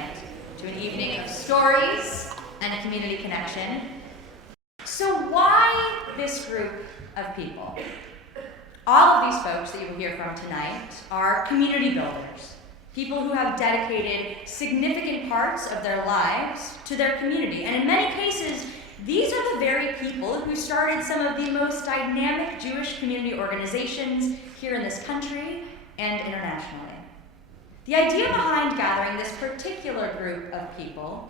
tonight to an evening of stories and community connection. So why this group of people? All of these folks that you will hear from tonight are community builders, people who have dedicated significant parts of their lives to their community. And in many cases, these are the very people who started some of the most dynamic Jewish community organizations here in this country and internationally. The idea behind gathering this particular group of people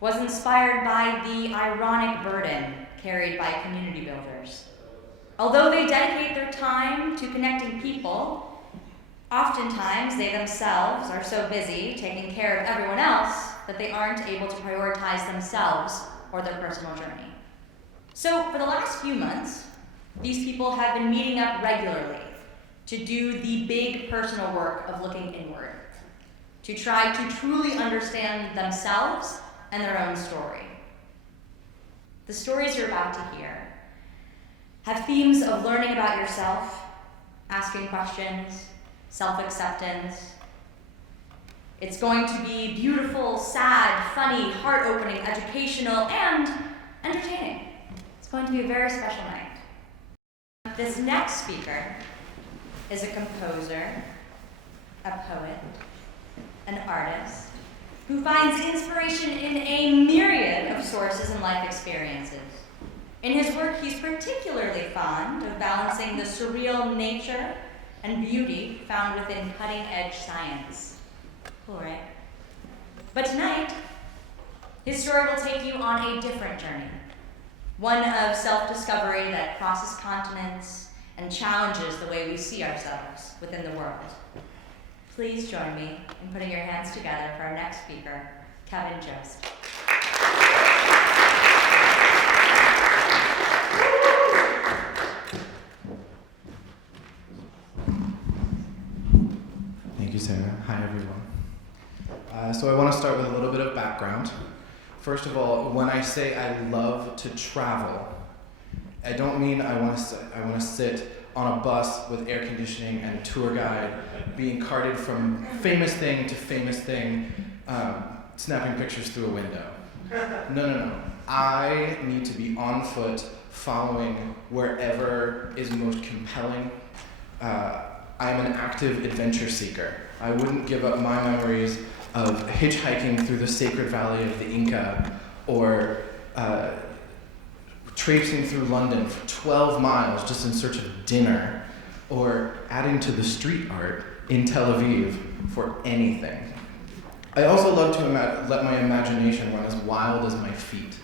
was inspired by the ironic burden carried by community builders. Although they dedicate their time to connecting people, oftentimes they themselves are so busy taking care of everyone else that they aren't able to prioritize themselves or their personal journey. So for the last few months, these people have been meeting up regularly to do the big personal work of looking inward, to try to truly understand themselves and their own story. The stories you're about to hear have themes of learning about yourself, asking questions, self-acceptance. It's going to be beautiful, sad, funny, heart-opening, educational, and entertaining. It's going to be a very special night. This next speaker is a composer, a poet, an artist, who finds inspiration in a myriad of sources and life experiences. In his work, he's particularly fond of balancing the surreal nature and beauty found within cutting-edge science. Cool, right? But tonight, his story will take you on a different journey, one of self-discovery that crosses continents and challenges the way we see ourselves within the world. Please join me in putting your hands together for our next speaker, Kevin Joest. Thank you, Sarah. Hi, everyone. So I want to start with a little bit of background. First of all, when I say I love to travel, I don't mean I want to sit on a bus with air conditioning and a tour guide, being carted from famous thing to famous thing, snapping pictures through a window. No. I need to be on foot, following wherever is most compelling. I'm an active adventure seeker. I wouldn't give up my memories of hitchhiking through the sacred valley of the Inca, or traipsing through London for 12 miles just in search of dinner, or adding to the street art in Tel Aviv for anything. I also love to let my imagination run as wild as my feet,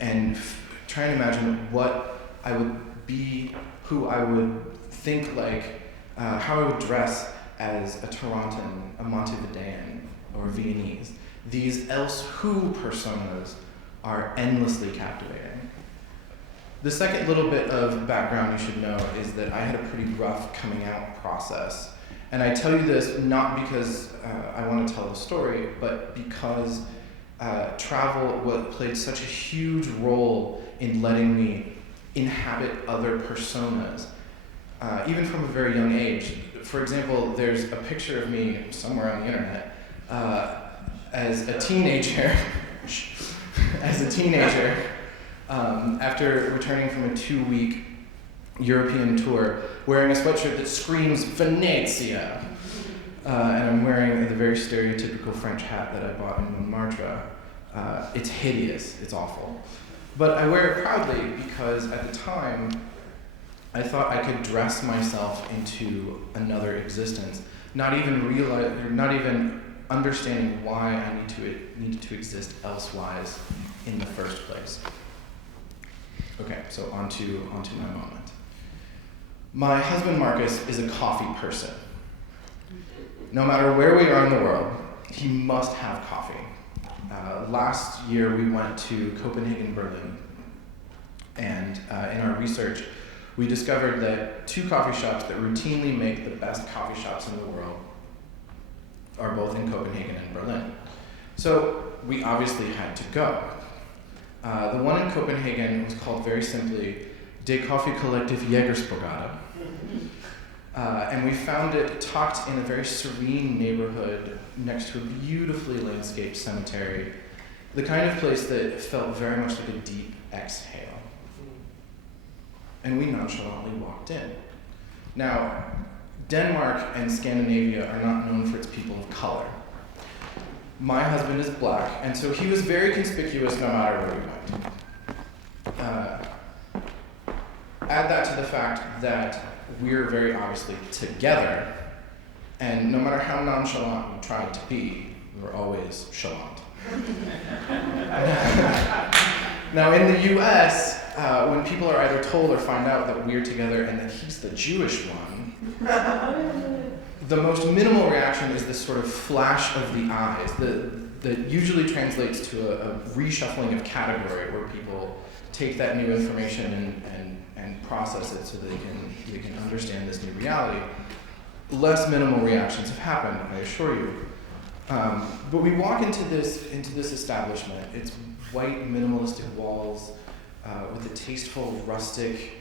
and try and imagine what I would be, who I would think like, how I would dress as a Torontan, a Montevidean, or a Viennese. These else who personas are endlessly captivating. The second little bit of background you should know is that I had a pretty rough coming out process. And I tell you this not because I want to tell the story, but because travel played such a huge role in letting me inhabit other personas, even from a very young age. For example, there's a picture of me somewhere on the internet as a teenager, after returning from a 2-week European tour, wearing a sweatshirt that screams Venezia. And I'm wearing the very stereotypical French hat that I bought in Montmartre. It's hideous, it's awful. But I wear it proudly because at the time, I thought I could dress myself into another existence, not even understanding why I needed to exist elsewise in the first place. Okay, so on to my moment. My husband Marcus is a coffee person. No matter where we are in the world, he must have coffee. Last year we went to Copenhagen, Berlin, and in our research we discovered that 2 coffee shops that routinely make the best coffee shops in the world are both in Copenhagen and Berlin. So we obviously had to go. The one in Copenhagen was called very simply De Koffie Collective Jägersbrigade. And we found it tucked in a very serene neighborhood next to a beautifully landscaped cemetery, the kind of place that felt very much like a deep exhale. And we nonchalantly walked in. Now, Denmark and Scandinavia are not known for its people of color. My husband is black, and so he was very conspicuous no matter where we went. Add that to the fact that we're very obviously together, and no matter how nonchalant we tried to be, we were always chalant. Now in the US, when people are either told or find out that we're together and that he's the Jewish one, the most minimal reaction is this sort of flash of the eyes that usually translates to a reshuffling of category, where people take that new information and process it so they can understand this new reality. Less minimal reactions have happened, I assure you. But we walk into this establishment. It's white minimalistic walls with a tasteful rustic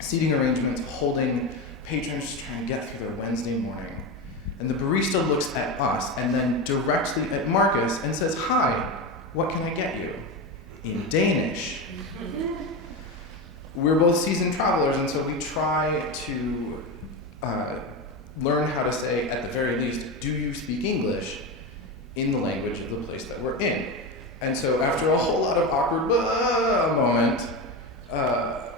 seating arrangements holding patrons trying to get through their Wednesday morning. And the barista looks at us and then directly at Marcus and says, "Hi, what can I get you?" in Danish. We're both seasoned travelers, and so we try to learn how to say, at the very least, "Do you speak English?" in the language of the place that we're in. And so after a whole lot of awkward moment,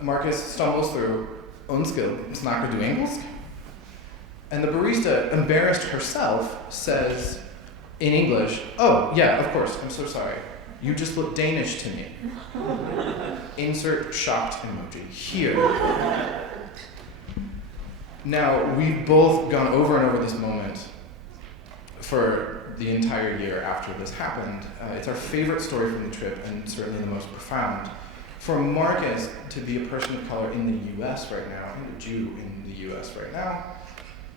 Marcus stumbles through, "Undskyld, snakker du engelsk?" And the barista, embarrassed herself, says in English, "Oh, yeah, of course, I'm so sorry. You just look Danish to me." Insert shocked emoji here. Now, we've both gone over and over this moment for the entire year after this happened. It's our favorite story from the trip, and certainly the most profound. For Marcus to be a person of color in the US right now, and a Jew in the US right now,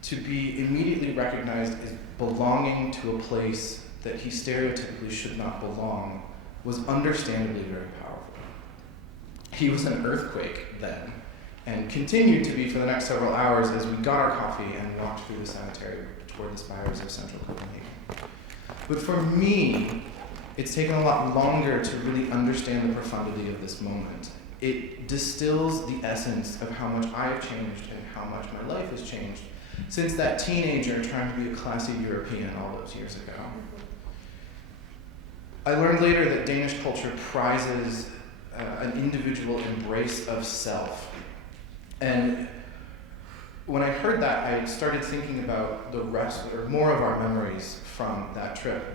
to be immediately recognized as belonging to a place that he stereotypically should not belong was understandably very powerful. He was an earthquake then, and continued to be for the next several hours as we got our coffee and walked through the cemetery toward the spires of central Copenhagen. But for me, it's taken a lot longer to really understand the profundity of this moment. It distills the essence of how much I've changed and how much my life has changed since that teenager trying to be a classy European all those years ago. I learned later that Danish culture prizes an individual embrace of self. And when I heard that, I started thinking about the rest, or more of our memories from that trip.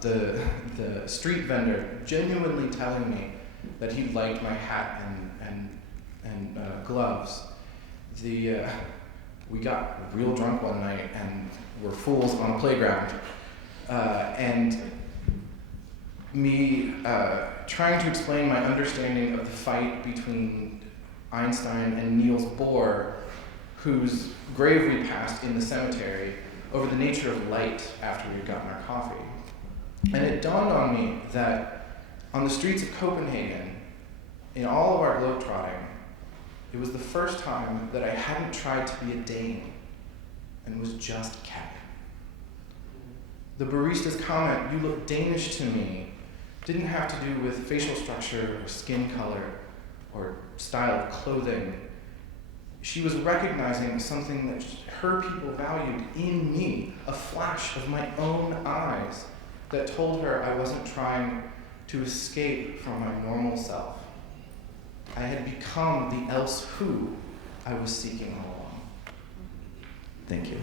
The street vendor genuinely telling me that he liked my hat and gloves. We got real drunk one night and were fools on a playground. And me trying to explain my understanding of the fight between Einstein and Niels Bohr, whose grave we passed in the cemetery, over the nature of light after we'd gotten our coffee. And it dawned on me that on the streets of Copenhagen, in all of our globetrotting, it was the first time that I hadn't tried to be a Dane and was just Kevin. The barista's comment, "You look Danish to me," didn't have to do with facial structure or skin color or style of clothing. She was recognizing something that her people valued in me, a flash of my own eyes that told her I wasn't trying to escape from my normal self. I had become the else who I was seeking all along. Thank you.